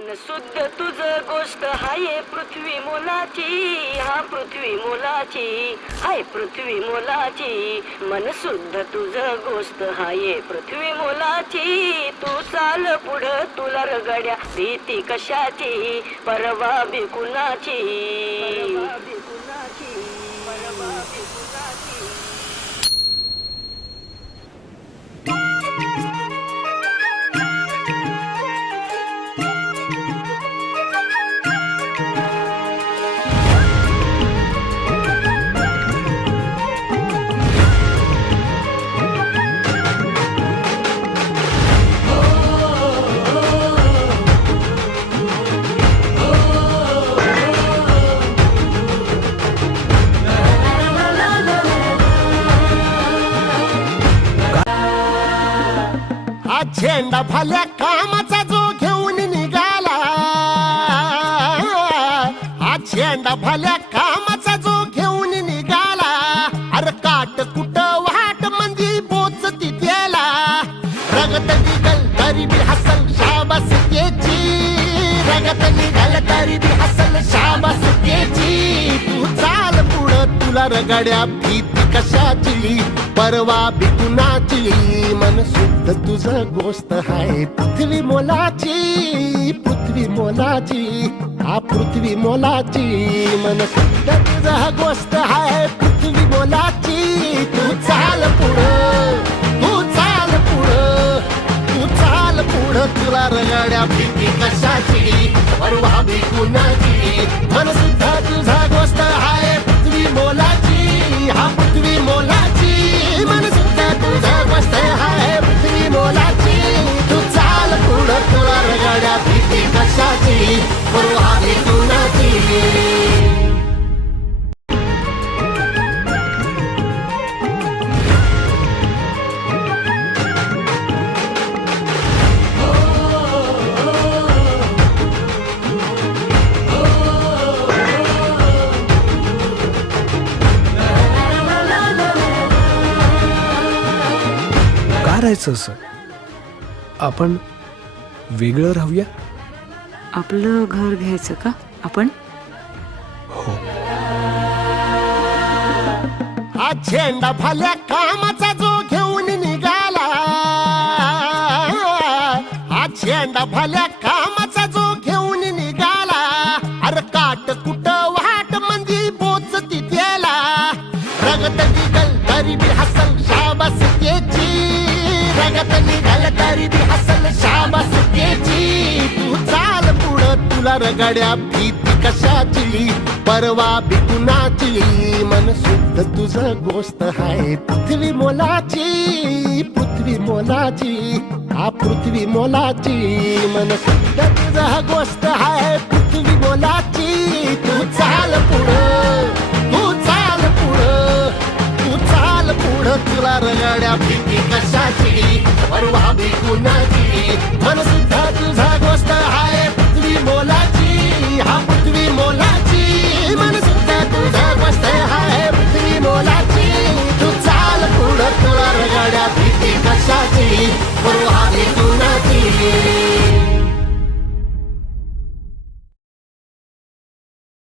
मन शुद्ध तुझ गोष्ट हाय पृथ्वी मोलाची, हा पृथ्वी मोलाची, हाय पृथ्वी मोलाची. मन शुद्ध तुझ गोष्ट हाय पृथ्वी मोलाची. तू चाल पुढं तुला रगड्या भीती कशाची, परवा बी कुणाची, परवा बी कुणाची, परवा बी कुणाची. झेंडा भल्या कामाचा जो घेऊन निघाला, हा झेंडा भल्या कामाचा जो घेऊन निघाला. अरे काट कुट वाट मंदी पोचती त्याला, रगत निघल तरी बी हसल शाबास त्याची, रगत निघल तरी बी हसल शाबास त्याची. तू चाल पुढं तुला रगड्या भीती कशाची, परवा बी कुणाची. मन शुद्ध तुझ गोष्ट हाय पृथ्वी मोलाची, पृथ्वी मोलाची, हा पृथ्वी मोलाची. मन शुद्ध तुझ गोष्ट हाय पृथ्वी मोलाची. तू चाल पुढं, तू चाल पुढं, तू चाल पुढं तुला रगड्या भीती कशाची, परवा बी कुणाची. मन शुद्ध तुझा गोष्ट हाय पृथ्वी मोलाची, हा पृथ्वी मोलाची. मन शुद्ध तुझा गोष्ट हाय पृथ्वी मोलाची. तू चाल पुढं तुला रगड्या भीती कशाची, परवा बी कुणाची. राहायचं असं आपण वेगळं राहूया. आपलं घर घ्यायचं का आपण? हो. हा झेंडा भल्या कामाचा जो घेऊन निघाला, हा झेंडा भल्या कामाचा जो घेऊन निघाला. अरे काट कुट वाट मंदी पोचती त्याला, रगत निघल तरी बी हसल शाबास त्याची, रगत निघल तरी बी हसल शाबास त्याची. तू चाल पुढं तुला रगड्या भीती कशाची, परवा बी कुणाची. मन शुद्ध तुझ गोष्ट हाय पृथ्वी मोलाची, पृथ्वी मोलाची, हा पृथ्वी मोलाची. मन शुद्ध तुझ गोष्ट हाय पृथ्वी मोलाची. तू चाल पुढं, तू चाल पुढं, तू चाल पुढं तुला रगड्या भीती कशाची, परवा बी कुणाची. मन शुद्ध तुझा गोष्ट हाय